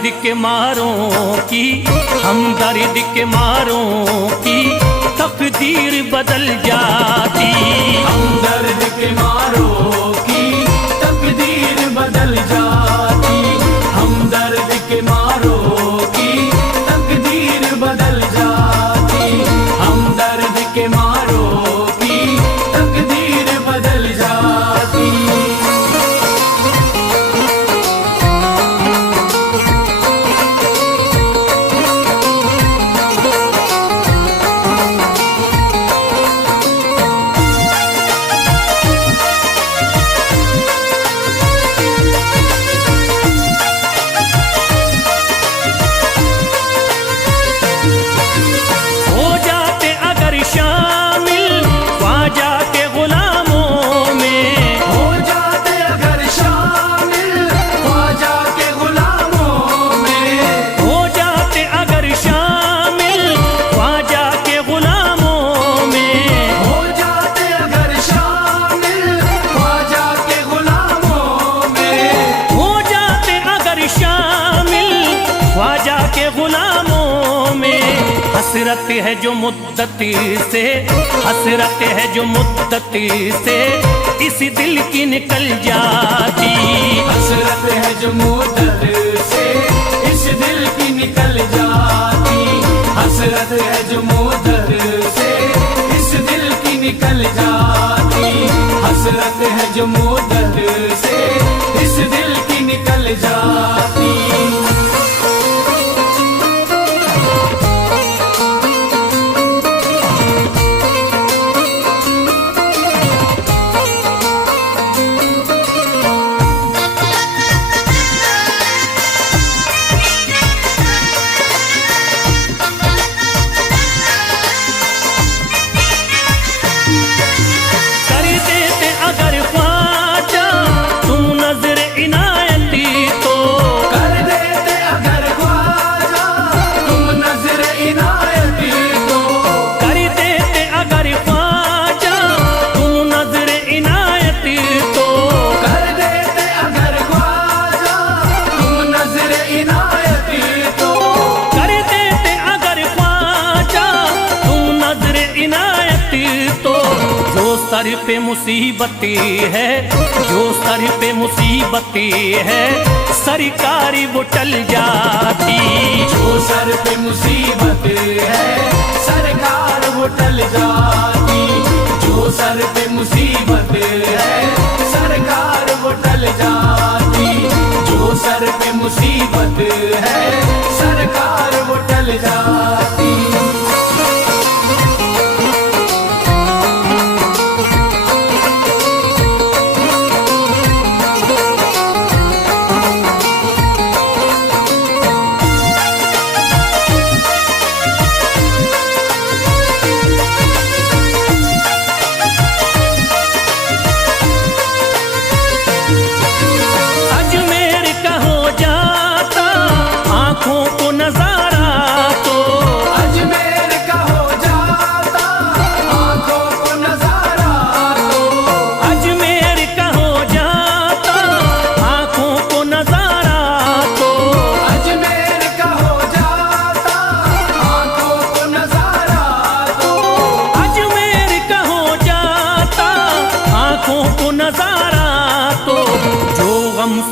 दर्द के मारों की, हमदर्द के मारों की तकदीर बदल जाती। हमदर्द के मारों की तकदीर बदल जाती। हमदर्द के मारों की तकदीर बदल जाती। हमदर्द के मारों की तकदीर बदल जाती। हसरत है जो मुद्दती से, हसरत है जो मुद्दती से इस दिल की निकल जाती। हसरत है जो मुद्दत से इस दिल की निकल जाती। हसरत है जो मुद्दत से इस दिल की निकल जाती। हसरत है जो मुद्दत से इस दिल की निकल जाती। सर पे मुसीबती है, जो सर पे मुसीबती है सरकारी वो टल जाती। जो सर पे मुसीबत है सरकार वो टल जाती। जो सर पे मुसीबत है सरकार वो टल जाती। जो सर पे मुसीबत है सरकार वो टल जाती।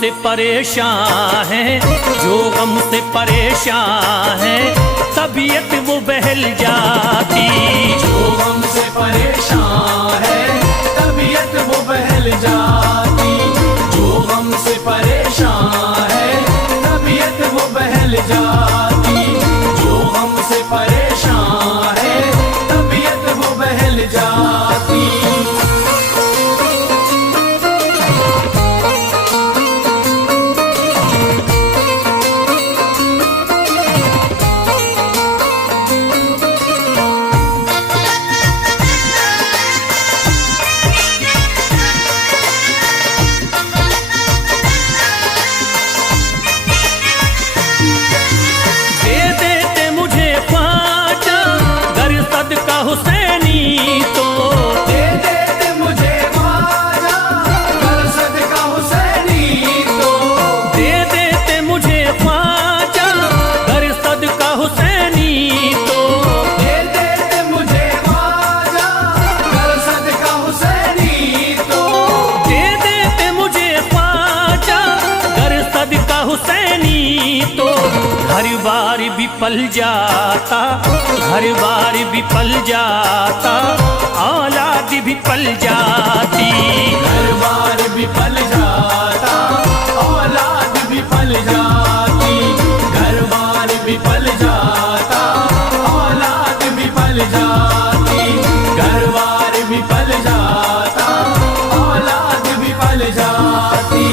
से परेशान है, जो गम से परेशान है तबीयत वो बहल जाती। जो गम से परेशान है तबीयत वो बहल जाती। जो गम से परेशान है तबीयत वो बहल जाती। जो गम से परेशान है तबीयत वो बहल जाती। हुसैनी तो दे पल जाता, घर बार भी पल जाता, औलाद भी पल जाती। घर बार भी पल जाता, औलाद भी पल जाती। घर बार भी पल जाता, औलाद भी पल जाती। घर बार भी पल जाता, औलाद भी पल जाती।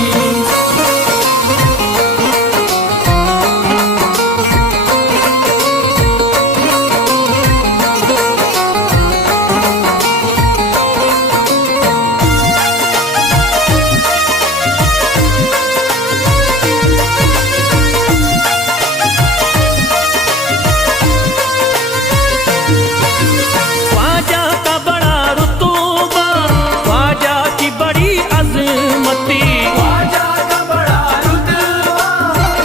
ख्वाजा का बड़ा रुतबा, ख्वाजा की बड़ी अजमती, ख्वाजा का बड़ा रुतबा,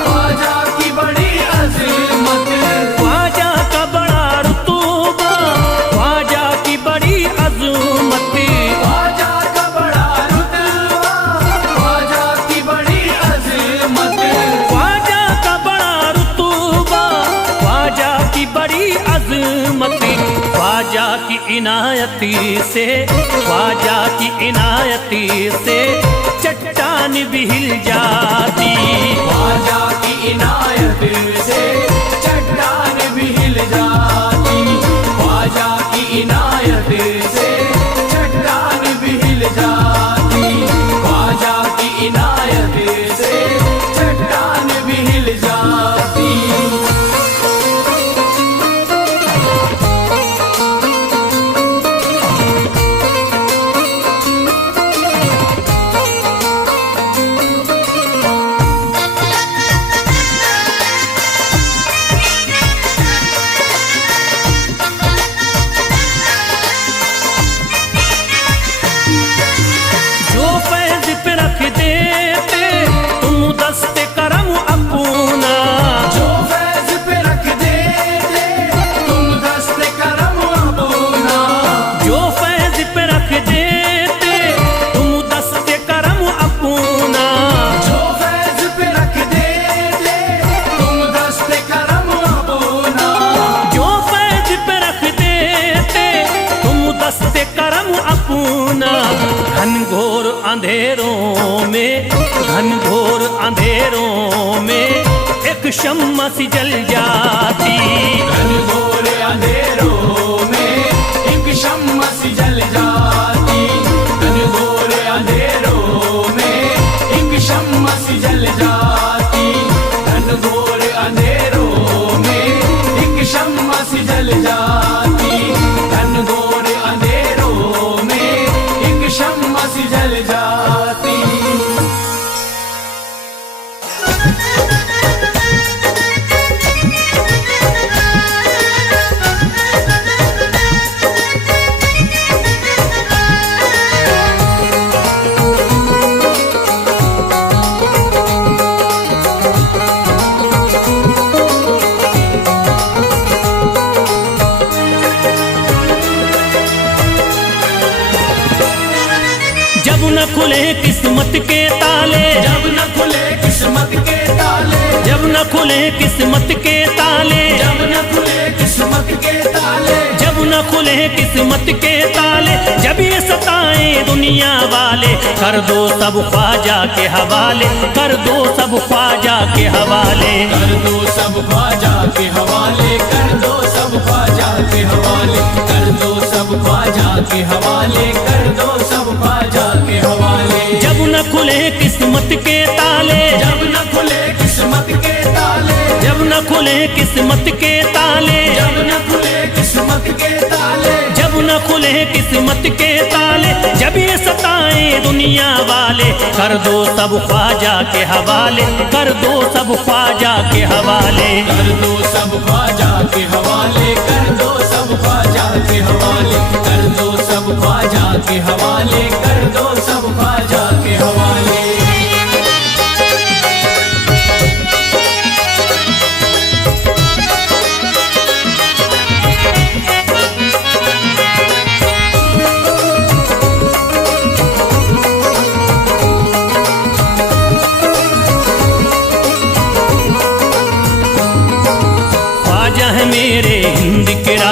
ख्वाजा की बड़ी अज़मत। ख्वाजा का बड़ा रुतबा, ख्वाजा की बड़ी अजमती। ख्वाजा का बड़ा रुतबा, ख्वाजा की बड़ी अज़मत। ख्वाजा का बड़ा रुतबा, ख्वाजा की बड़ी अजमती। ख्वाजा की इनायती से, ख्वाजा की इनायती से चट्टान भी हिल जाती। ख्वाजा की इनायत से चट्टान भी हिल जाती। ख्वाजा की इनायत से चट्टान भी हिल जाती। ख्वाजा की इनायत से चट्टान भी हिल जाती। जो फैज पे रख देते तुम दस्ते करम अपना, जो फैज पे रख देते तुम दस्ते करम अपना। जो फैज पे रख देते तुम दस्ते करम अपना। जो फैज पे रख देते तुम दस्ते करम अपना। जो फैज पे रख देते तुम दस्ते करम अपना। घनघोर अंधेरों में, घनघोर अंधेरों में एक शम्मा सी जल जाती। घनघोर अंधेरों में एक शम्मा सी जल जाती। घनघोर अंधेरों में एक शम्मा सी जल जाती। घनघोर अंधेरों में एक शम्मा सी जल जाती। घनघोर अंधेरों में एक शम्मा सी जल जाती। जब न खुले किस्मत के ताले, जब न खुले किस्मत के ताले, जब न खुले किस्मत के ताले, जब न खुले किस्मत के ताले, जब न खुले किस्मत के ताले, जब ये सताएं दुनिया वाले, कर दो सब ख्वाजा के हवाले, कर दो सब ख्वाजा के हवाले। कर दो सब ख्वाजा के हवाले, कर दो सब ख्वाजा के हवाले, कर दो सब ख्वाजा के हवाले, कर दो सब ख्वाजा के हवाले। जब न खुले किस्मत के ताले, जब न खुले किस्मत के ताले, जब न खुले किस्मत के ताले, जब न खुले किस्मत के ताले, जब न खुले किस्मत के ताले, जब ये सताएं दुनिया वाले, कर दो सब ख्वाजा के हवाले, कर दो सब ख्वाजा के हवाले। कर दो सब ख्वाजा के हवाले, कर दो सब ख्वाजा के हवाले, कर दो सब ख्वाजा के हवाले, कर दो सब ख्वाजा के हवाले।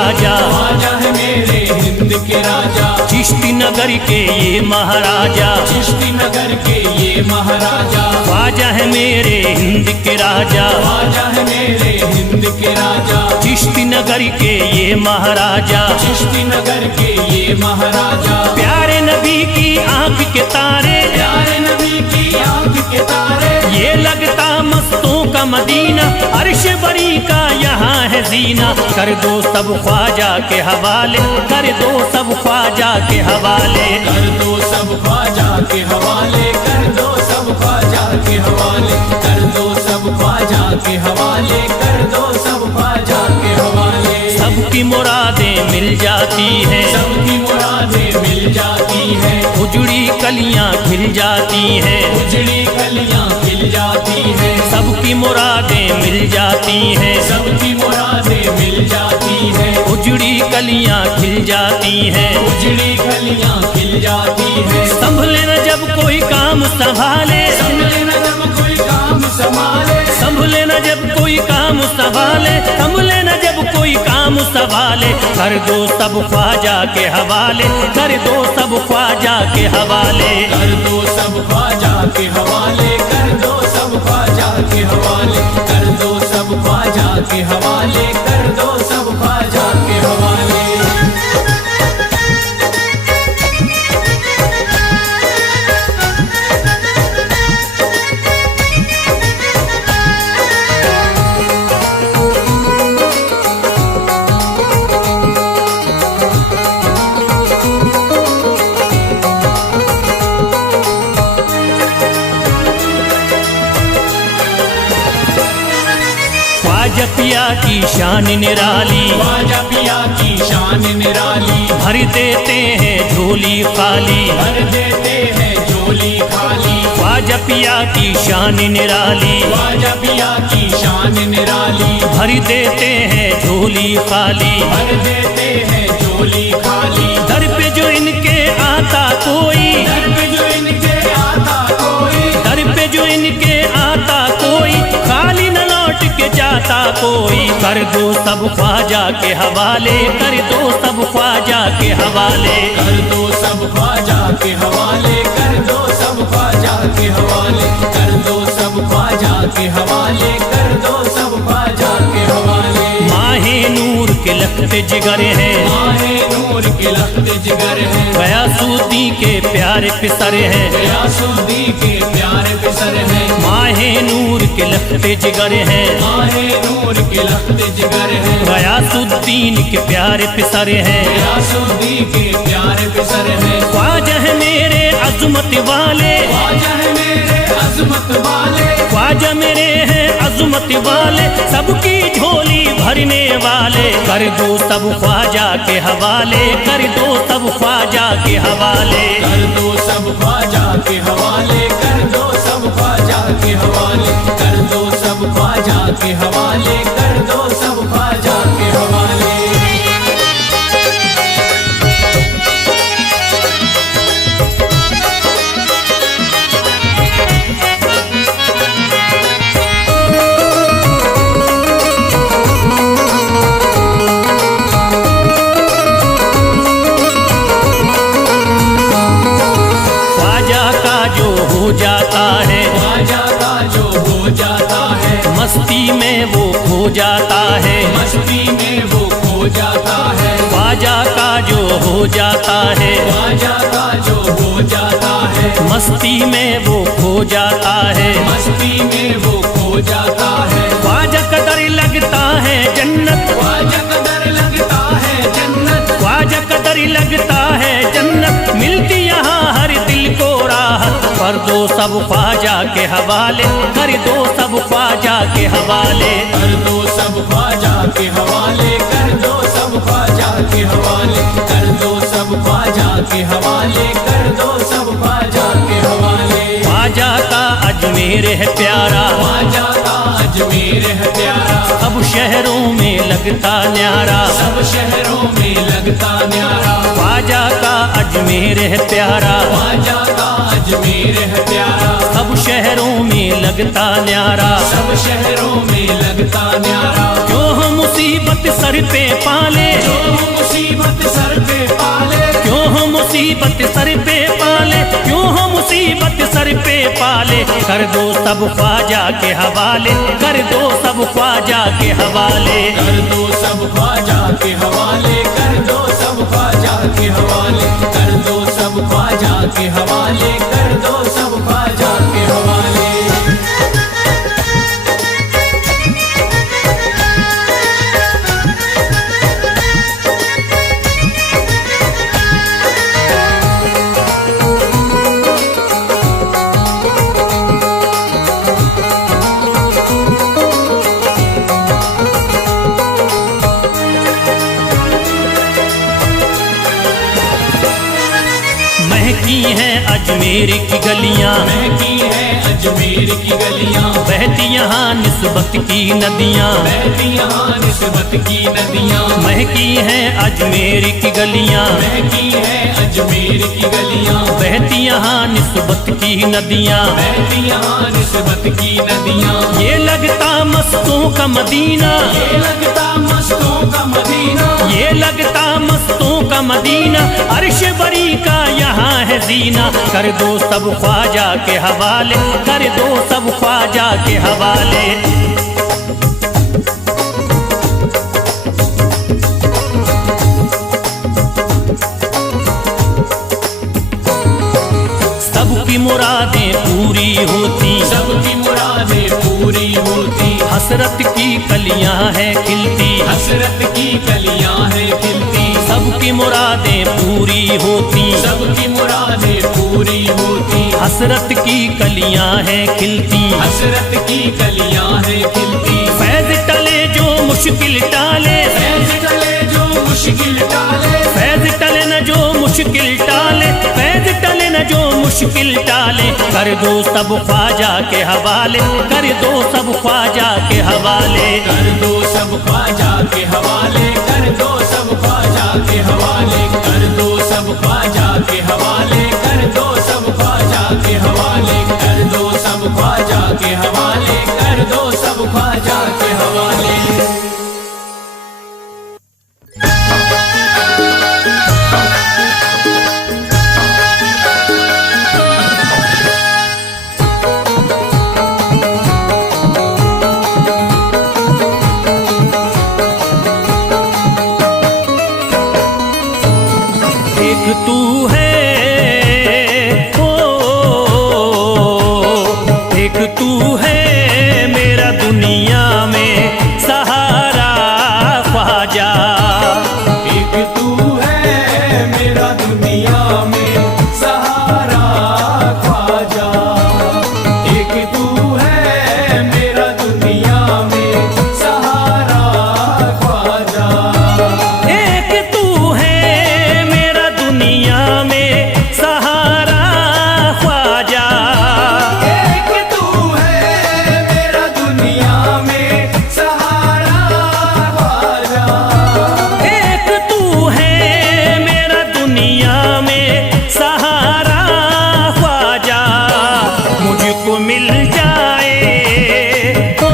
ख्वाजा, ख्वाजा है मेरे हिंद के राजा, चिश्ती नगर के ये महाराजा, चिश्ती नगर के ये महाराजा, ख्वाजा है मेरे हिंद के राजा, ख्वाजा है मेरे हिंद के राजा, चिश्ती नगर के ये महाराजा, चिश्ती नगर के ये महाराजा, प्यारे नबी की आंख के तारे, प्यारे नबी की आंख के तारे, ये लगता मस्तों का मदीना, अर्श बरी का यहाँ है जीना, कर दो सब ख्वाजा के हवाले, कर दो सब ख्वाजा के हवाले, कर दो सब ख्वाजा के हवाले, कर दो सब ख्वाजा के हवाले, कर दो सब ख्वाजा के हवाले, कर दो सब ख्वाजा के हवाले। सबकी मुरादें मिल जाती हैं, सबकी मुरादें मिल जाती हैं, उजड़ी कलियां खिल जाती हैं, उजड़ी कलियां खिल जाती हैं, सबकी मुरादें मिल जाती हैं, सबकी मुरादें मिल जाती हैं, उजड़ी कलियां खिल जाती हैं, उजड़ी कलियां खिल जाती हैं। संभले न जब कोई काम संभाले, संभले न जब कोई काम संभाले, संभले न जब कोई काम संभाले, संभले न जब कोई काम संभाले, कर दो सब ख्वाजा के हवाले, कर दो सब ख्वाजा के हवाले, कर दो सब ख्वाजा के हवाले, कर दो सब ख्वाजा के हवाले, कर दो सब ख्वाजा के हवाले, कर दो सब ख्वाजा के हवाले। ख्वाजा पिया की शान निराली, ख्वाजा पिया की शान निराली, भर देते हैं झोली खाली, भर देते हैं झोली खाली, ख्वाजा पिया की शान निराली, ख्वाजा पिया की शान निराली, भर देते हैं झोली खाली, भर देते हैं झोली खाली, दर पे जो इनके आता कोई, दर पे जो इनके आता कोई, दर पे जो इनके आता कोई, खाली न लौट के जाता कोई, कर दो सब ख्वाजा के हवाले, कर दो सब ख्वाजा के हवाले, कर दो सब ख्वाजा के हवाले, कर दो सब ख्वाजा के हवाले, कर दो सब ख्वाजा के हवाले, कर दो सब ख्वाजा के हवाले। माहे नूर के लखते जिगर हैं, माहे नूर के लखते जिगर हैं, गयासुद्दी के प्यारे पिसर हैं, गयासुद्दी के प्यारे पिसर हैं, माहे नूर के लखते जिगर हैं, माहे नूर के लखते जिगर हैं, गयासुद्दीन के प्यारे पिसर हैं, गयासुद्दी के प्यारे पिसर हैं। ख्वाजा है मेरे अजमत वाले, ख्वाजा है मेरे अजमत वाले, ख्वाजा मेरे हैं अजमत वाले, सबकी झोली भरने वाले, कर दो सब ख्वाजा के हवाले, कर दो सब ख्वाजा के हवाले, कर दो सब ख्वाजा के हवाले, कर दो सब ख्वाजा के हवाले, कर दो सब ख्वाजा के हवाले, कर दो सब ख्वाजा के हवाले। हो जाता है, ख्वाजा का जो हो जाता है, मस्ती में वो खो जाता है, मस्ती में वो खो जाता है, ख्वाजा का जो हो जाता है, ख्वाजा का जो हो जाता है, मस्ती में वो खो जाता है, मस्ती में वो खो जाता है, ख्वाजा कदर लगता है जन्नत, ख्वाजा कदर लगता है जन्नत, ख्वाजा कदर लगता है जन्नत, मिलती यहाँ हर दिल को राहत, कर दो सब ख्वाजा के हवाले, कर दो सब ख्वाजा के हवाले, कर दो सब ख्वाजा के हवाले, कर दो सब ख्वाजा के हवाले, कर दो सब ख्वाजा के हवाले, कर दो सब ख्वाजा के हवाले। ख्वाजा का अजमेर है प्यारा, ख्वाजा का अजमेर है प्यारा, सब शहरों में लगता न्यारा, सब शहरों में लगता न्यारा, ख्वाजा का अजमेर है प्यारा, ख्वाजा का अजमेर है प्यारा, सब शहरों में लगता न्यारा, सब शहरों में लगता न्यारा, जो हम मुसीबत सर पे पाले, जो मुसीबत सर पे पाले, क्यों हो मुसीबत सर पे पाले, क्यों हो मुसीबत सर पे पाले। कर दो सब ख्वाजा के हवाले, कर दो सब ख्वाजा के हवाले। कर दो सब ख्वाजा के हवाले, कर दो सब ख्वाजा के हवाले, कर दो सब ख्वाजा के हवाले, कर दो सब ख्वाजा के हवाले। महकी हैं अजमेर की गलियां, महकी है अजमेर की गलियां, बहती यहाँ निस्बत की नदियां, बहती यहाँ निस्बत की नदियां, महकी हैं अजमेर की गलियां, महकी है अजमेर की गलियां, बहती यहाँ निस्बत की नदियां। बहती यहाँ निस्बत की नदियां। ये लगता मस्तों का मदीना, ये लगता मस्तों का मदीना, ये लगता मस्तों का मदीना, अर्श बरी का यहाँ है जीना। कर दो सब ख्वाजा के हवाले, कर दो सब ख्वाजा के हवाले। सबकी मुरादें पूरी होती, सबकी मुरादें पूरी होती, हसरत की कलियां हैं खिलती, हसरत की कलियां हैं खिलती, सबकी मुरादें पूरी होती, सबकी मुरादें पूरी होती, हसरत की कलियां हैं खिलती। हसरत की कलियां हैं खिलती। फैज टले जो मुश्किल टाले, फैज टले जो मुश्किल टाले, फैज टले न जो मुश्किल टाले, फैज टले न जो मुश्किल टाले। कर दो सब ख्वाजा के हवाले, कर दो सब ख्वाजा के हवाले। कर दो सब ख्वाजा के हवाले, कर दो सब ख्वाजा के हवाले, कर दो सब ख्वाजा के हवाले, कर दो सब ख्वाजा के हवाले, कर दो सब ख्वाजा के हवाले, कर दो सब ख्वाजा के हवाले। एक तू है ओ, एक तू है मेरा दुनिया में सहारा ख्वाजा। एक तू है मेरा दुनिया में सहारा ख्वाजा, एक तू है मेरा दुनिया में सहारा ख्वाजा, एक तू है मेरा दुनिया में सहारा ख्वाजा। एक तू है मेरा दुनिया में सहारा ख्वाजा, एक तू है मेरा दुनिया में सहारा ख्वाजा। मुझको मिल जाए ओ,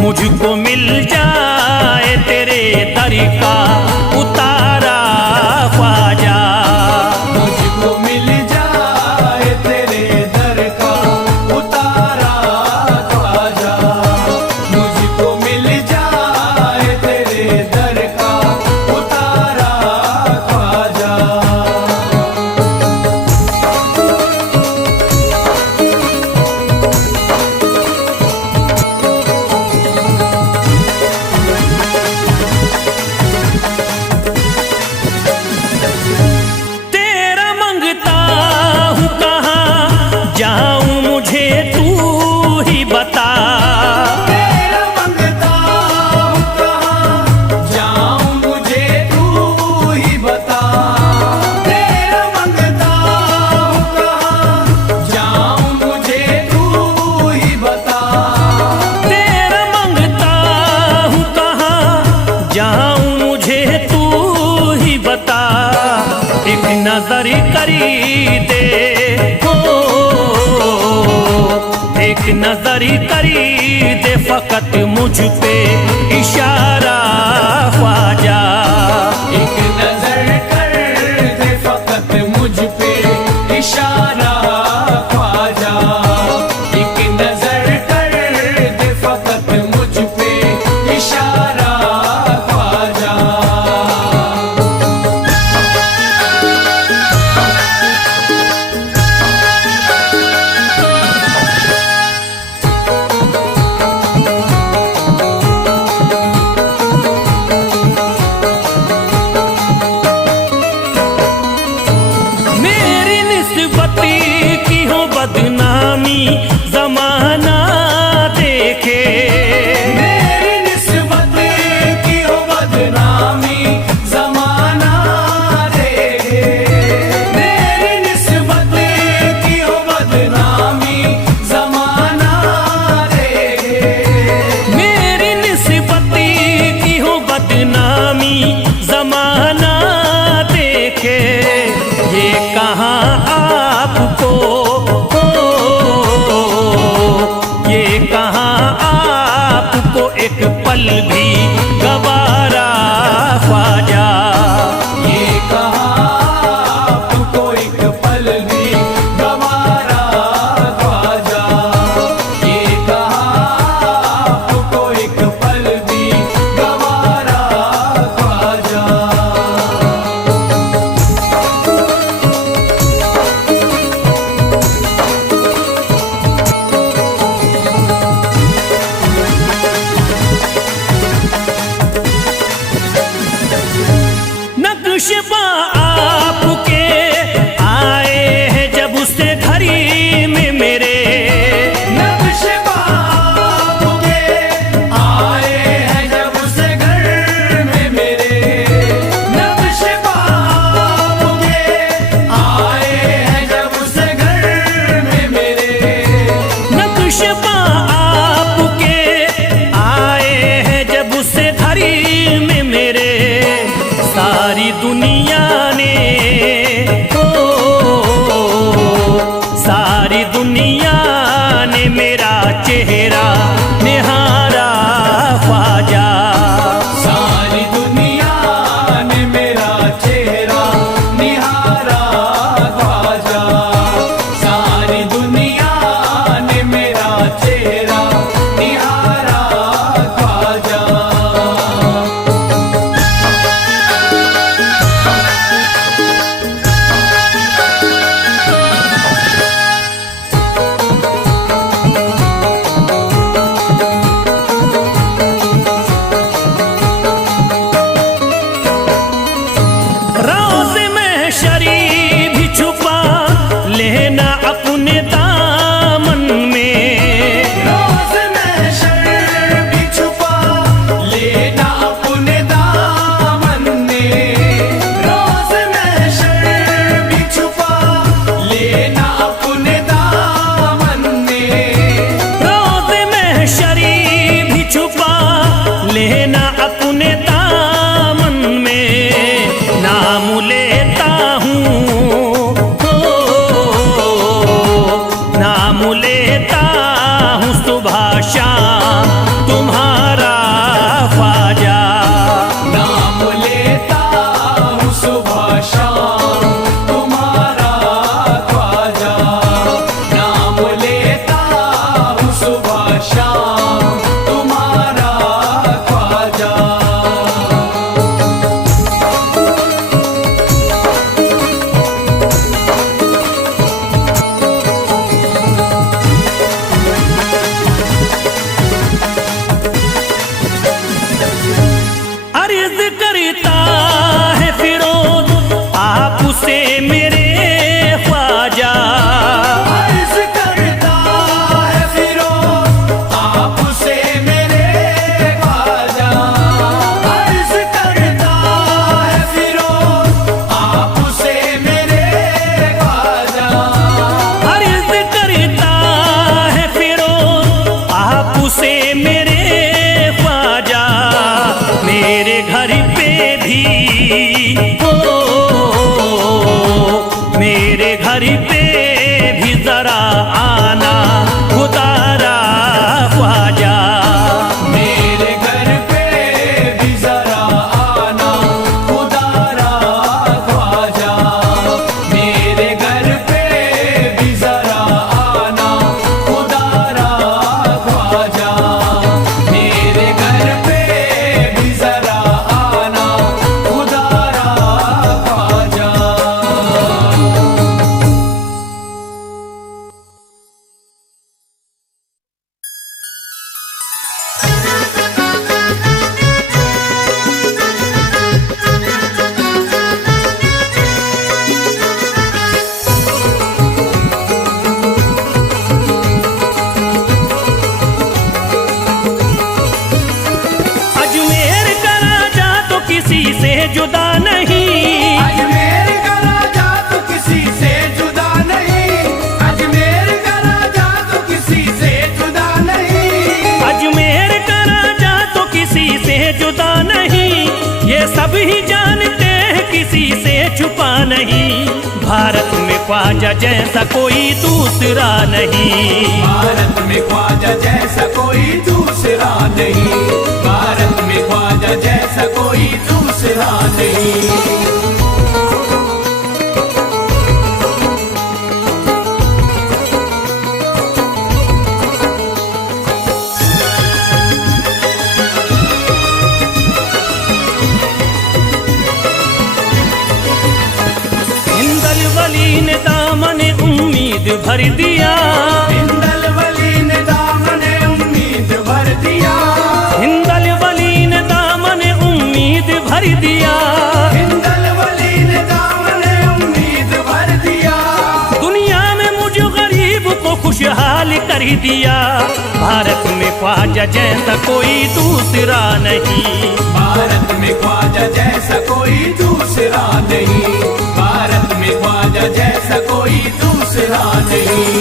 मुझको मिल जाए तेरे दर का उतारा ख्वाजा। मुझको मिल जाए तेरे दर का उतारा ख्वाजा, मुझको मिल जाए तेरे दर का उतारा ख्वाजा। तेरा मंगता हूँ कहाँ जाऊँ मुझे तू ही बता। तेरा मंगता हूँ कहाँ जाऊँ मुझे तू ही बता, तेरा मंगता हूँ कहाँ जाऊँ मुझे तू ही बता, तेरा मंगता हूँ कहाँ जाऊँ मुझे तू ही बता। एक नजर करी दे हो, एक एक नजर करी दे फकत मुझ पे इशारा ख्वाजा। एक नजर कर दे फकत मुझ पे इशारा ख्वाजा। एक नजर कर दे फकत मुझ पे इशारा ख्वाजा। मेरी निस्बती की हो बदनामी जमाना देखे। मेरी निस्बत की हो बदनामी जमाना देखे। मेरी निस्बत की हो बदनामी जमाना देखे। मेरी निस्बती की हो बदनामी जमाना देखे। ये कहाँ आपको ये कहाँ आपको एक पल भी गवारा ख्वाजा। ये कहाँ आपको एक पल भी गवारा ख्वाजा। ये कहाँ आपको एक पल भी गवारा ख्वाजा। नक्शबा आपके आए हैं जब से घड़ी में मेरे। नक्शबा आपके आए हैं जब से घर में मेरे। नक्शबा आपके आए हैं जब से घर में मेरे। नक्शबा आपके आए हैं जब से घड़ी में मेरे। सारी दुनिया ने सारी दुनिया ने मेरा चेहरा निहारा ख्वाजा। सारी दुनिया ने मेरा चेहरा निहारा ख्वाजा। सारी दुनिया ने मेरा चेहरा निहारा ख्वाजा। रोज़ में शरीफ भी छुपा लेना अपने दामन में। रोज़ महशर भी छुपा लेना अपने दामन में। रोज़ महशर भी छुपा लेना अपने दामन में। रोज़ में शरीफ भी छुपा लेना अपने दामन में। नाम लेता हूँ नाम लेता हूँ सुबह शाम तुम्हारा ख्वाजा। नाम लेता हूँ सुबह शाम तुम्हारा ख्वाजा। नाम लेता हूँ सुबह शाम तुम्हारा ख्वाजा। अर्ज करता है फिरोज आपसे मेरे ख्वाजा। अर्ज करता है फिरोज आपसे मेरे ख्वाजा। अर्ज करता है फिरोज आपसे मेरे ख्वाजा। अर्ज करता है फिरोज आपसे मेरे ख्वाजा। मेरे घर पे भी मेरे घर पे भी जरा आना खुदा जुदा नहीं। अजमेर का राजा तो किसी से जुदा नहीं, अजमेर का राजा तो किसी से जुदा नहीं, अजमेर का राजा तो किसी से जुदा नहीं, ये सब ही जानते हैं किसी से छुपा नहीं। भारत में ख्वाजा जैसा कोई दूसरा नहीं, भारत में ख्वाजा जैसा कोई दूसरा नहीं, भारत में ख्वाजा जैसा कोई दूसरा नहीं। हिंदल वली ने दामन उम्मीद भर दिया, हिंदल वली ने दामन उम्मीद भर दिया, हिंदल वली ने दामन उम्मीद भर दिया, हिंदल वली ने दामन उम्मीद भर दिया। दुनिया में मुझ गरीब को खुशहाल कर दिया। भारत में ख्वाजा जैसा कोई दूसरा नहीं, भारत में ख्वाजा जैसा कोई दूसरा नहीं, भारत में ख्वाजा जैसा कोई दूसरा नहीं।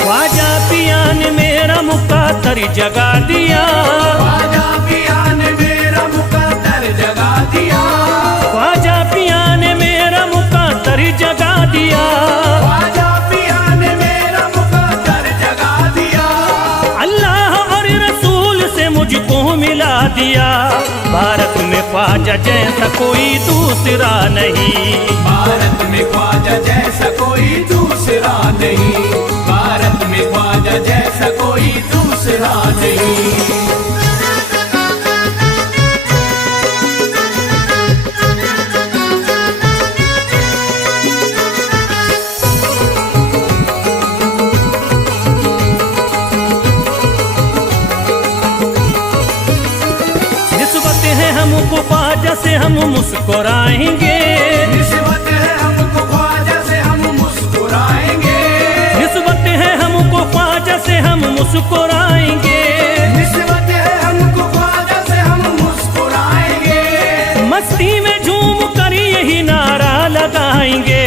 ख्वाजा पिया ने मेरा मुकद्दर जगा दिया, ख्वाजा पिया ने मेरा मुकद्दर जगा दिया, ख्वाजा पिया ने मेरा मुकद्दर जगा दिया, ख्वाजा पिया ने मेरा मुकद्दर जगा दिया। अल्लाह और रसूल से मुझको मिला दिया। भारत में ख्वाजा जैसा कोई दूसरा नहीं, भारत में ख्वाजा जैसा कोई दूसरा नहीं, भारत में ख्वाजा जैसा कोई दूसरा नहीं। निस्बत है हमको ख्वाजा से हम मुस्कुराएंगे, निस्बत है हमको ख्वाजा से हम मुस्कुराएंगे, निस्बत है हमको ख्वाजा से हम मुस्कुराएंगे, निस्बत है हमको ख्वाजा से हम मुस्कुराएंगे। मस्ती में झूम कर यही नारा लगाएंगे।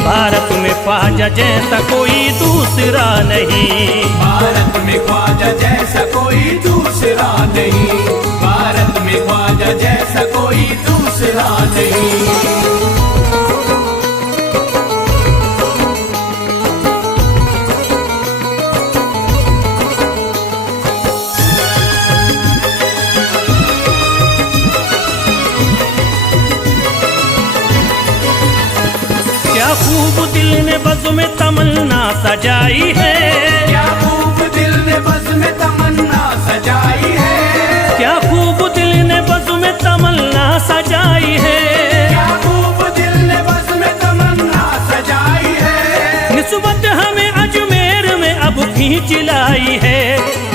भारत में ख्वाजा जैसा कोई दूसरा नहीं, भारत में ख्वाजा जैसा कोई दूसरा नहीं, भारत में ख्वाजा जैसा कोई दूसरा नहीं। क्या खूब दिल ने बज़्म में तमन्ना सजाई है, क्या खूब दिल ने बज़्म में तमन्ना सजाई है, क्या खूब दिल ने बज़्म में तमन्ना सजाई है, क्या खूब दिल ने बज़्म में तमन्ना सजाई है। निस्बत हमें अजमेर में अब खींच लाई है।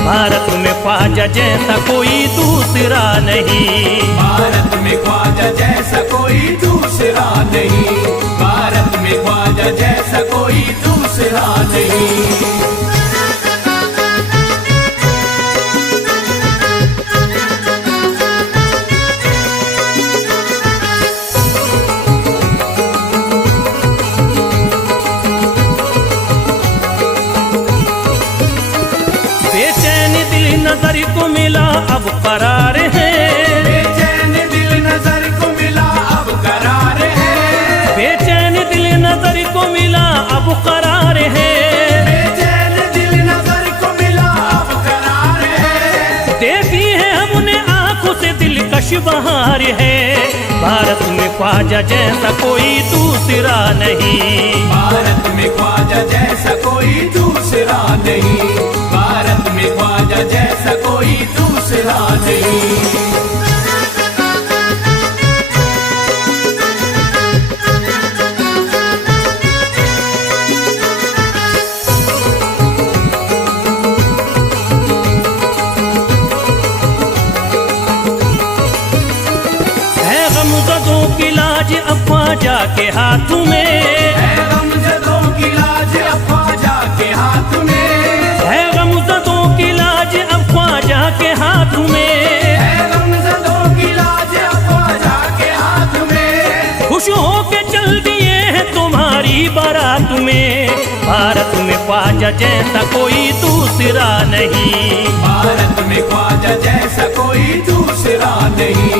भारत में ख्वाजा जैसा कोई दूसरा नहीं, भारत में ख्वाजा जैसा कोई दूसरा नहीं, भारत में ख्वाजा जैसा कोई दूसरा नहीं। बेचैन दिल नजर को मिला अब करार है, बेचैन दिल नजर को मिला अब करार है, बेचैन दिल नजर को मिला अब करार है, बेचैन दिल नजर को मिला अब करार है। देखी है हमने आंखों से दिलकश बहार है। भारत में ख्वाजा जैसा कोई दूसरा नहीं, भारत में ख्वाजा जैसा कोई दूसरा नहीं, भारत में ख्वाजा जैसा कोई दूसरा नहीं। ख्वाजा के हाथ में, है गमज़दों की लाज अब ख्वाजा के हाथ में, है गमज़दों की लाज अब ख्वाजा के हाथ में, है गमज़दों की लाज अब ख्वाजा के हाथ में। खुश होके चल दिए हैं तुम्हारी बारात में। भारत में ख्वाजा जैसा कोई दूसरा नहीं, भारत में ख्वाजा जैसा कोई दूसरा नहीं,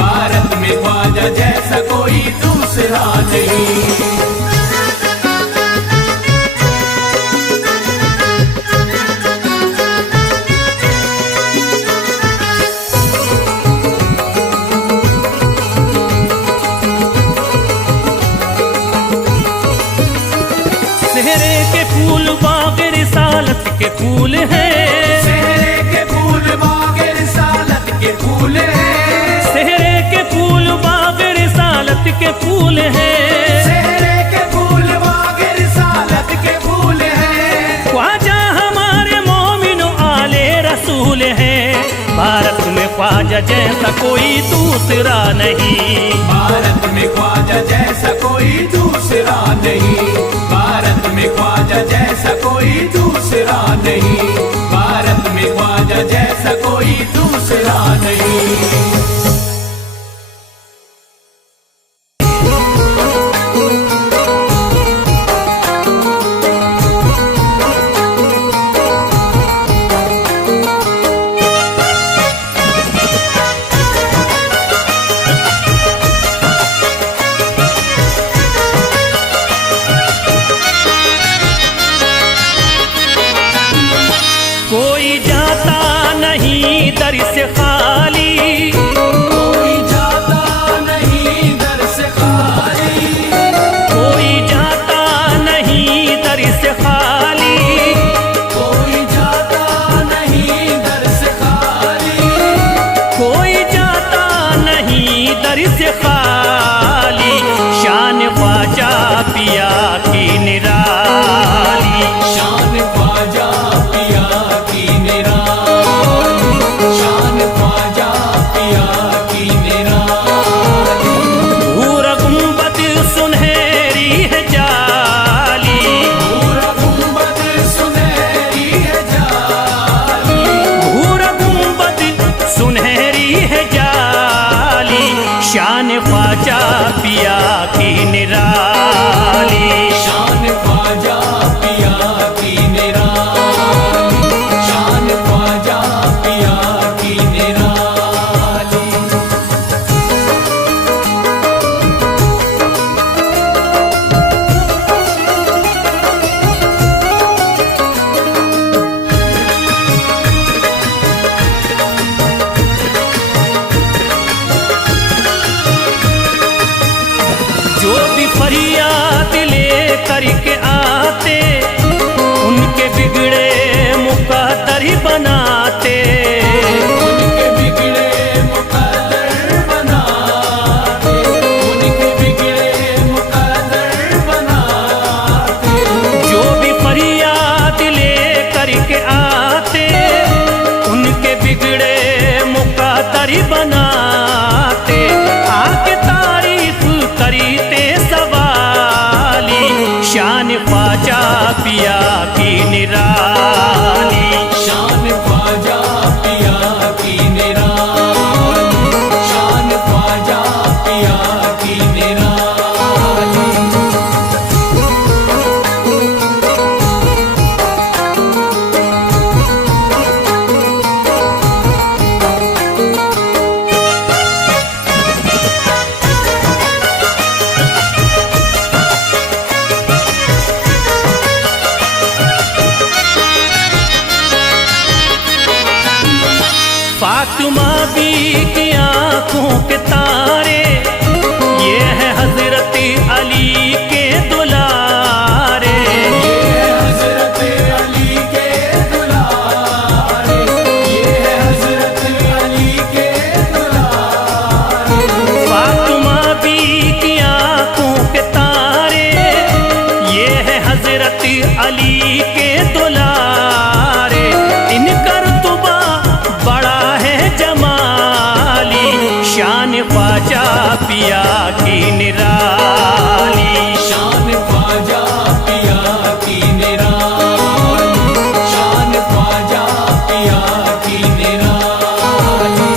भारत में ख्वाजा जैसा कोई दूसरा नहीं। सेहरे के फूल बाग रिसालत के फूल हैं, सेहरे के फूल बाग रिसालत के फूल हैं, सेहरे के फूल बाग रिसालत के फूल हैं, सेहरे के फूल बाग रिसालत के फूल हैं। ख्वाजा हमारे मोमिन आले रसूल हैं। भारत में ख्वाजा जैसा कोई दूसरा नहीं, भारत में ख्वाजा जैसा कोई दूसरा नहीं, भारत में ख्वाजा जैसा कोई दूसरा नहीं, भारत में ख्वाजा जैसा कोई दूसरा नहीं। कोई जाता नहीं दर से खाली, कोई जाता नहीं दर से खाली, कोई जाता नहीं दर से खाली, कोई जाता नहीं दर से खाली, कोई जाता नहीं दर से खाली। शान ख्वाजा पिया की निराली, शान ख्वाजा पिया की निराली, शान ख्वाजा पिया की निराली। भूरा गुंबद सुनहरी है जाली, पूरा गुंबद सुनहरी है जाली, भूरा गुंबद सुनहरी है जाली। शान ख्वाजा पिया की निराली, शान ख्वाजा पिया की निराली, शान ख्वाजा पिया की निराली। जो भी फरियाद ले करके आते, उनके बिगड़े मुकद्दर बनाते, उनके बिगड़े मुकद्दर बनाते, उनके बिगड़े मुकद्दर बनाते। जो भी फरियाद ले करके आते, उनके बिगड़े मुकद्दर बनाते। आके तारीफ करते सवाली, शान ख्वाजा पिया की निराली, शान ख्वाजा पिया की निराली, शान ख्वाजा पिया की निराली। शान ख्वाजा पिया की निराली। शान ख्वाजा पिया की निराली, शान ख्वाजा पिया की निराली।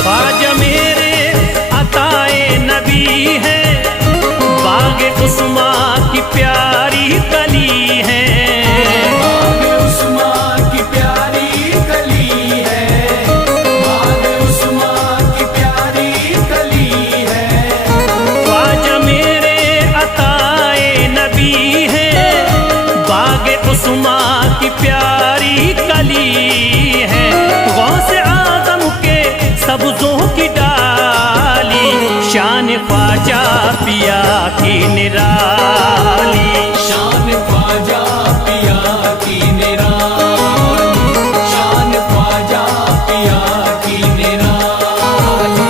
ख्वाजा मेरे अताए नबी है, बाग उस्मा की प्यारी कली है। बाग उस्मा की प्यारी कली है, बाग उस्मा की प्यारी कली है। ख्वाजा मेरे अताए नबी है, बाग उस्मा की प्यारी कली है। गौस आज़म के सब्ज़ों की डाली, शान ख्वाजा पिया की निराली। शान ख्वाजा पिया की निराली, शान ख्वाजा पिया की निराली।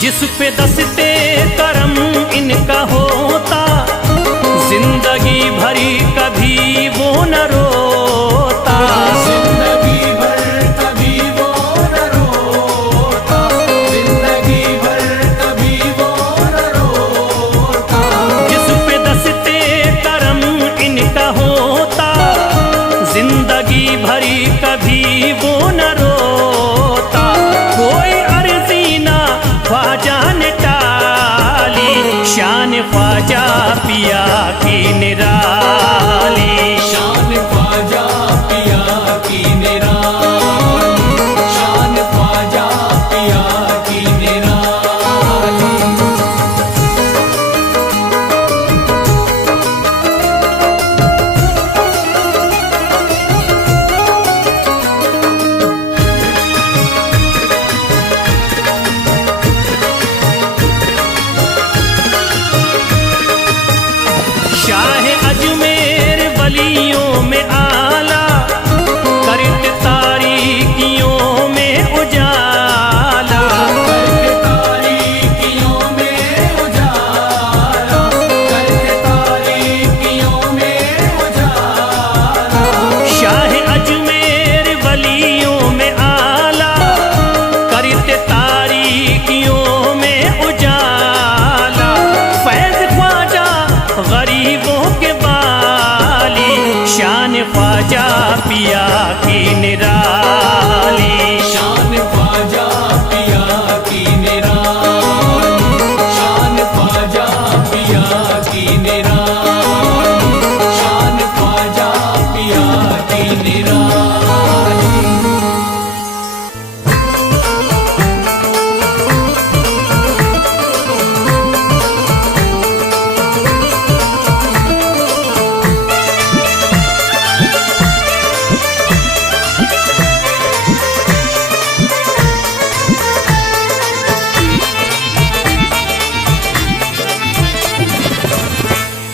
जिस पे दस्ते करम इनका होता, जिंदगी भरी कभी वो न रोता। जिंदगी भर कभी वो न रोता, जिंदगी भर कभी वो न रोता। जिस पे दस्ते करम इनका होता, जिंदगी भरी कभी वो न रोता। कोई अर्जी ना ख्वाजा ने टाली, शान ख्वाजा पिया की निराली। शान ख्वाजा पिया की निराली, शान ख्वाजा पिया की निराली। शाह अजमेर वलियों में आला, करत तारीकियों में उजाला। करके तारीकियों में उजाला, करके तारीकियों में उजाला। शाह अजमेर वलियों में आला, करत तारीकियों में उजाला। फैज़ ख्वाजा गरीबों के बाली, शान ख्वाजा पिया की निराली। शान ख्वाजा पिया की निराली, शान ख्वाजा पिया की निराली, शान ख्वाजा पिया की निराली।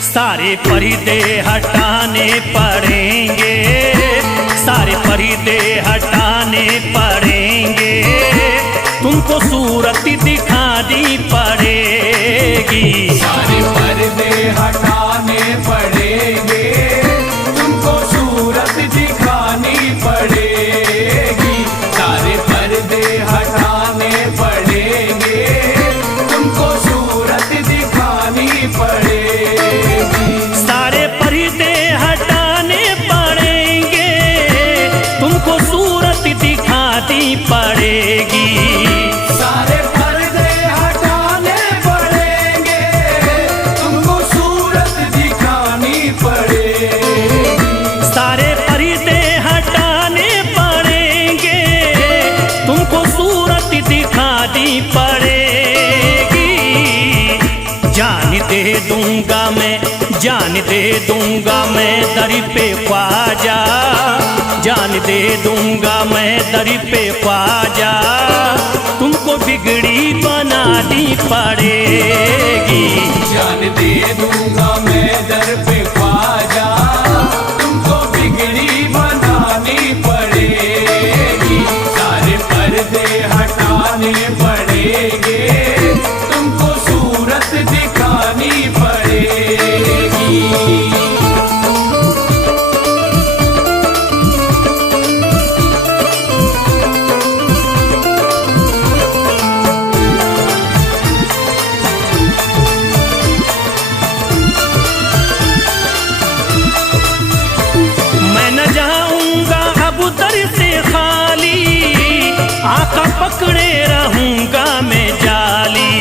सारे पर्दे हटाने पड़ेंगे, सारे पर्दे हटाने पड़ेंगे। तुमको सूरत दिखानी पड़ेगी। सारे पर्दे हटाने पड़ेंगे, तुमको सूरत दिखानी पड़ेगी। सारे पर्दे हटाने पड़ेंगे, तुमको सूरत दिखानी पड़ेगी। सारे पर्दे हटाने पड़ेंगे, तुमको सूरत दिखानी पड़ेगी। सारे पर्दे हटाने पड़ेंगे, तुमको सूरत दिखानी पड़ेगी। सारे पर्दे हटाने पड़ेंगे, तुमको सूरत दिखानी पड़ेगी। जान दे दो दूंगा मैं, जान दे दूंगा मैं दर पे ख्वाजा, जान दे दूंगा मैं दर पे ख्वाजा, तुमको बिगड़ी बनानी पड़ेगी। जान दे दूंगा मैं दर पे ख्वाजा, तुमको बिगड़ी बनानी पड़ेगी। सारे पर्दे हटाने पड़ेंगे, तुमको सूरत दिखानी पड़ेगी। आका पकड़े रहूंगा मैं जाली,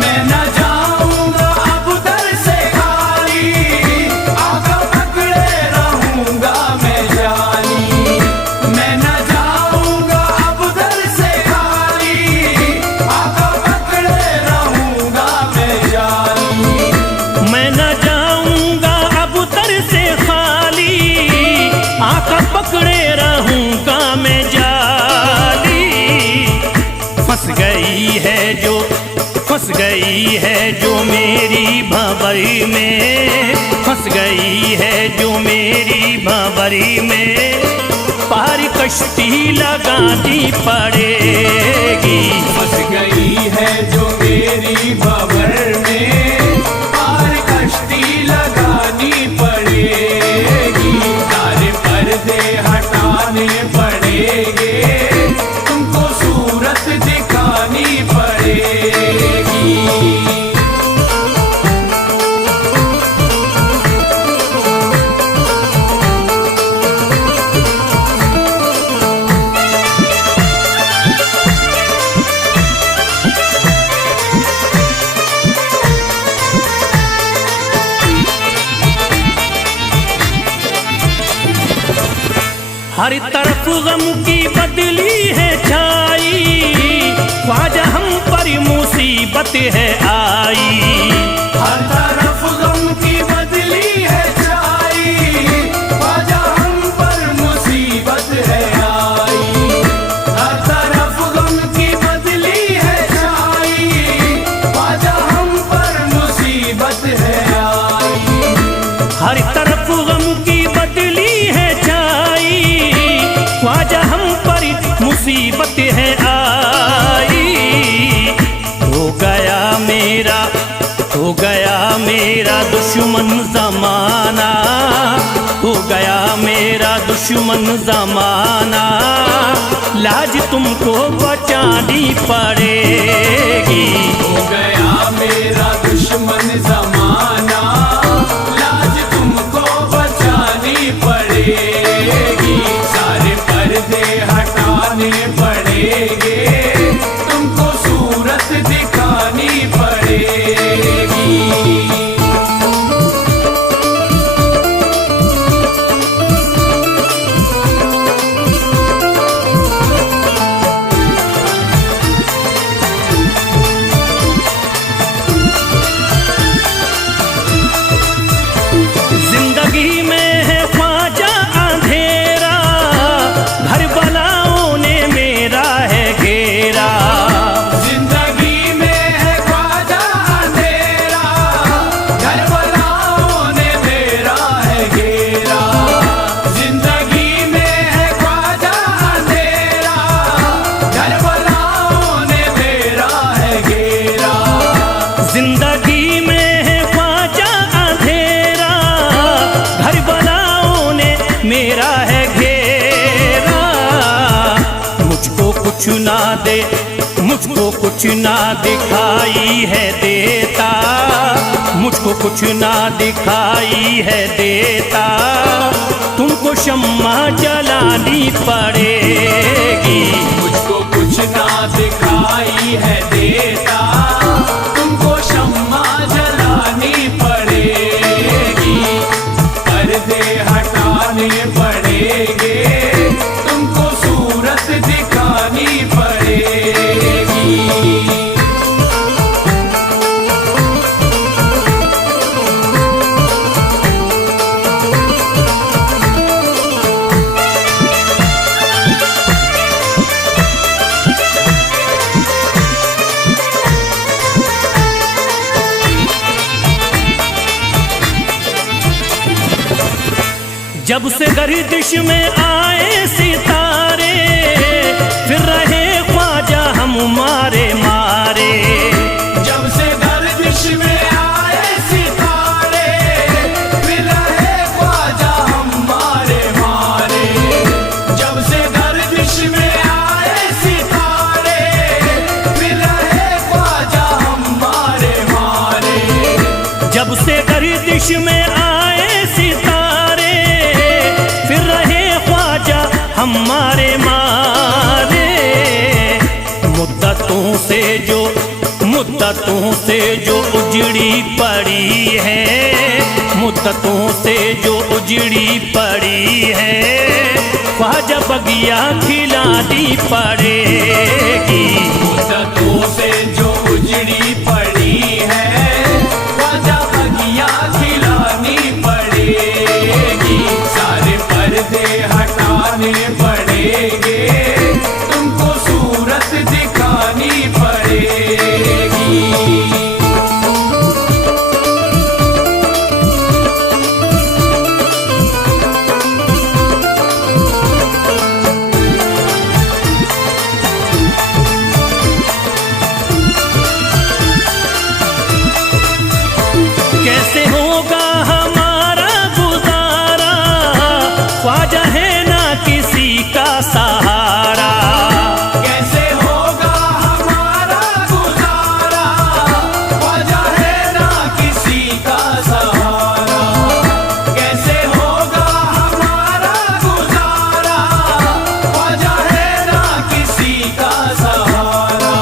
मैं न जाऊंगा अब दर से खाली, आका पकड़े रहूंगा मैं जाली। मैं न जाऊंगा अब दर से खाली, आका पकड़े रहूंगा मैं जाली। मैं न जाऊंगा अब दर से खाली, आका पकड़े रहूंगा मैं जाली। फंस गई है जो मेरी भंवरी में, फंस गई है जो मेरी भंवरी में, पार कश्ती लगानी पड़ेगी। फंस गई है जो मेरी भंवर में, पार कश्ती लगानी पड़ेगी। सारे पर्दे हटाने पड़ेंगे, तुमको सूरत दिखानी पड़ेगी। हर तरफ गम की बदली है छाई, ख्वाजा हम पर मुसीबत है आई। हर तरफ गम की बदली है छाई, ख्वाजा हम पर मुसीबत है आई। हर तरफ गम की बदली है छाई, ख्वाजा हम पर मुसीबत है आई। हर तरफ गम की बदली है छाई, ख्वाजा हम पर मुसीबत है आई। हो गया मेरा दुश्मन जमाना, हो गया मेरा दुश्मन जमाना, लाज तुमको बचानी पड़ेगी। हो गया मेरा दुश्मन जमाना, लाज तुमको बचानी पड़ेगी। सारे पर्दे हटाने पड़ेंगे, तुमको सूरत दिखानी पड़ेगी। जिंदगी में है ख्वाजा अंधेरा, घर बलाओं ने मेरा है घेरा। जिंदगी में है ख्वाजा अंधेरा, घर बलाओं ने मेरा है घेरा। जिंदगी में है ख्वाजा अंधेरा, घर बलाओं ने मेरा है घेरा। जिंदगी में है ख्वाजा अंधेरा, घर बलाओं ने मेरा है घेरा। मुझको कुछ ना दे, मुझको कुछ ना दिखाई है देता, मुझको कुछ ना दिखाई है देता, तुमको शम्मा जलानी पड़ेगी। मुझको कुछ ना दिखाई है देता, तुमको शम्मा जलानी पड़ेगी। पर्दे हटाने पड़ेंगे, तुमको सूरत दिखानी पड़ेगी। जब से गर्दिश में आए सितारे, फिर रहे ख्वाजा हम मारे मारे। जब से गर्दिश में आए सितारे, फिर रहे ख्वाजा हम मारे मारे। जब से गर्दिश में आए सितारे, फिर रहे ख्वाजा हम मारे मारे। जब से गर्दिश में आए सितारे, फिर रहे ख्वाजा हमारे मारे। मुद्दतों से जो उजड़ी पड़ी है, मुद्दतों से जो उजड़ी पड़ी है, ख्वाजा बगिया खिलानी पड़ेगी। मुद्दतों से जो उजड़ी पड़ी है, ख्वाजा बगिया खिलानी पड़ेगी। सारे पर्दे हटाने पड़ेंगे, तुमको सूरत दिखानी पड़ेगी। कैसे होगा हमारा गुजारा, ख्वाजा है ना किसी का सहारा। कैसे होगा हमारा गुजारा, ख्वाजा है ना किसी का सहारा। कैसे होगा हमारा गुजारा, ख्वाजा है ना किसी का सहारा।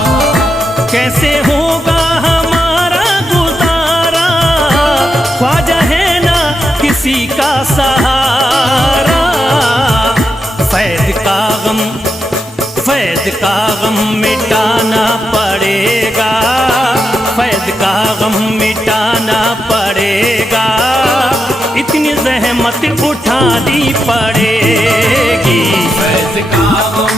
कैसे होगा हमारा गुजारा, ख्वाजा है ना किसी का सहारा। फैज़ का गम मिटाना पड़ेगा, फैज़ का गम मिटाना पड़ेगा। इतनी ज़हमत उठानी पड़ेगी। फैज़ का गम